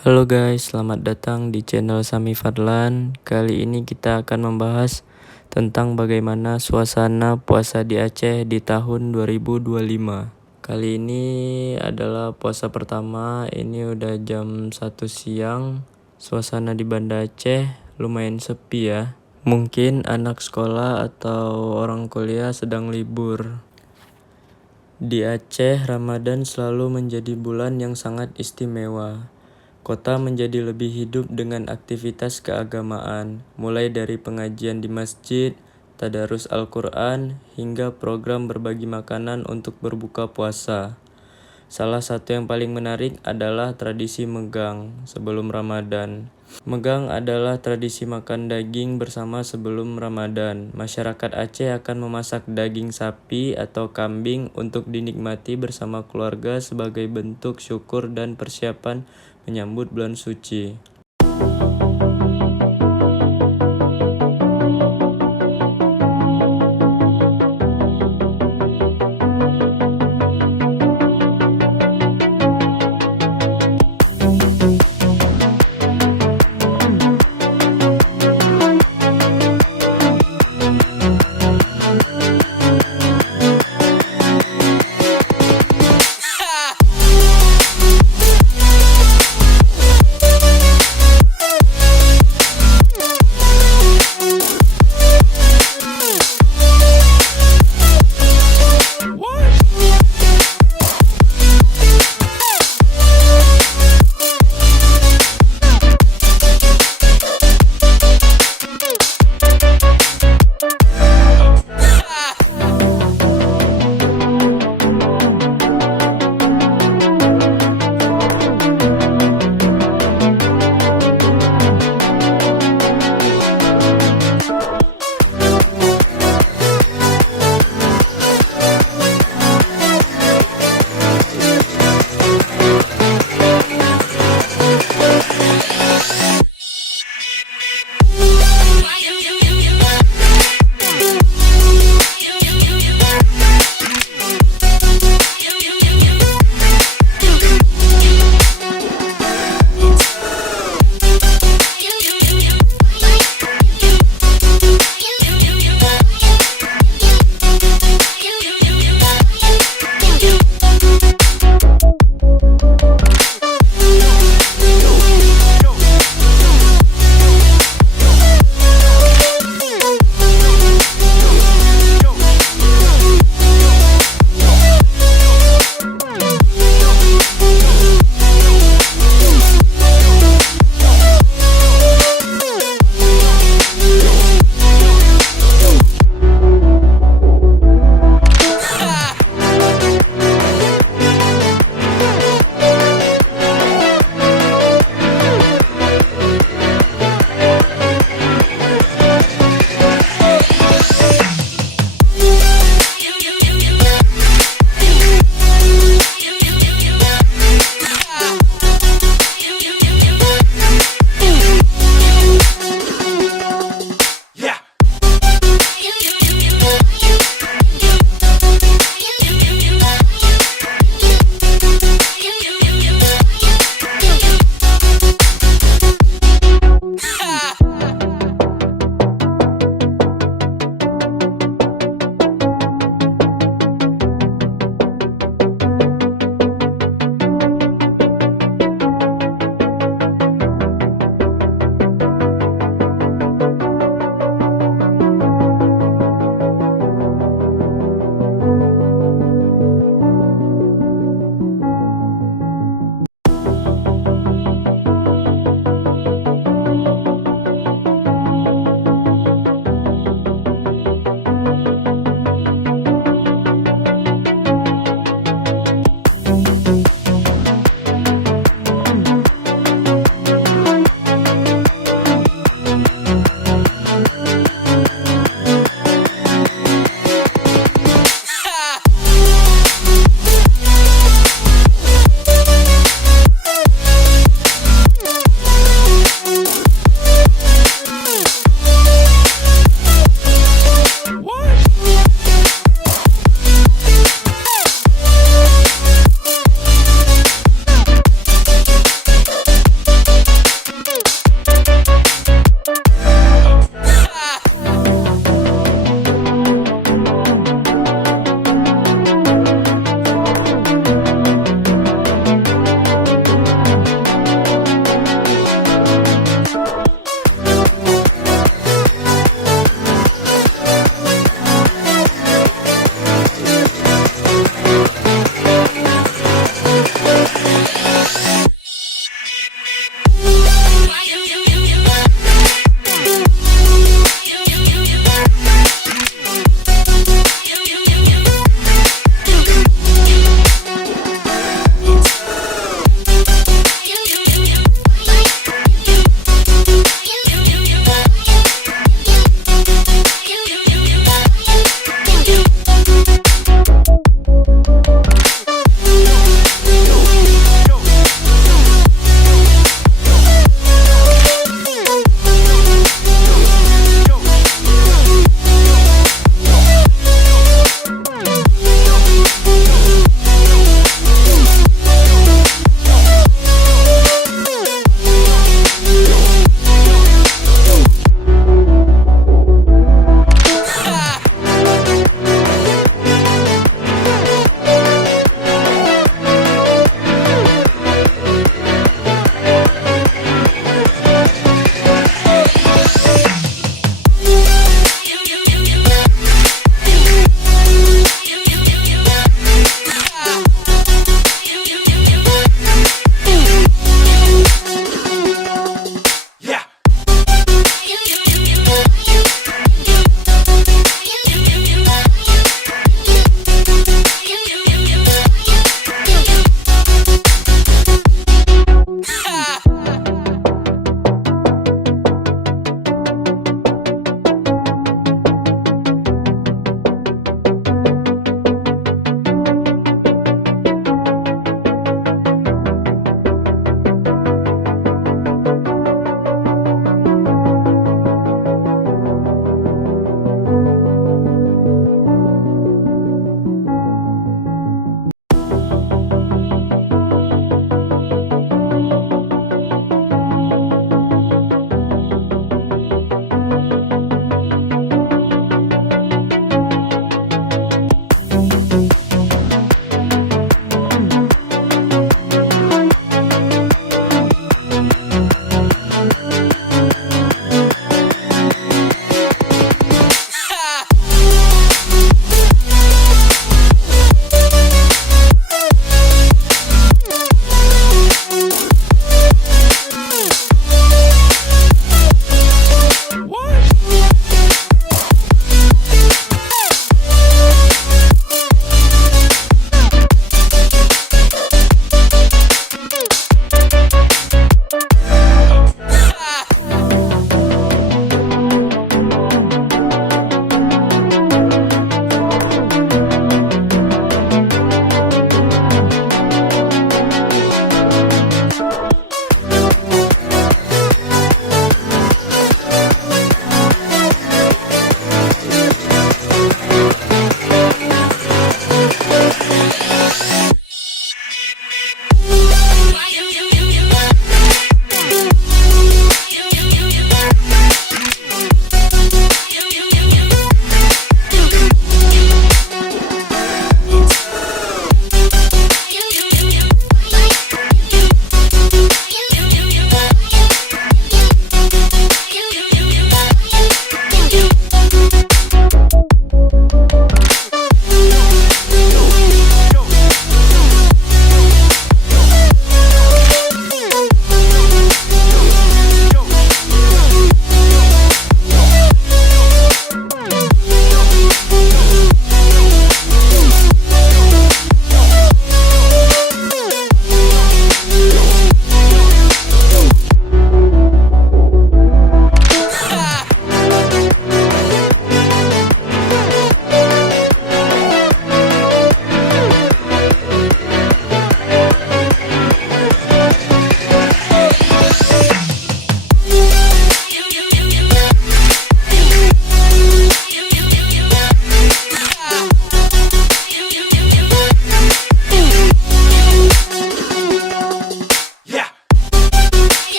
Halo guys, selamat datang di channel Sami Fadlan. Kali ini kita akan membahas tentang bagaimana suasana puasa di Aceh di tahun 2025. Kali ini adalah puasa pertama, ini udah jam 1 siang. Suasana di Banda Aceh lumayan sepi ya. Mungkin anak sekolah atau orang kuliah sedang libur. Di Aceh, Ramadan selalu menjadi bulan yang sangat istimewa. Kota menjadi lebih hidup dengan aktivitas keagamaan, mulai dari pengajian di masjid, tadarus Al-Quran, hingga program berbagi makanan untuk berbuka puasa. Salah satu yang paling menarik adalah tradisi megang sebelum Ramadan. Megang adalah tradisi makan daging bersama sebelum Ramadan. Masyarakat Aceh akan memasak daging sapi atau kambing untuk dinikmati bersama keluarga sebagai bentuk syukur dan persiapan menyambut bulan suci.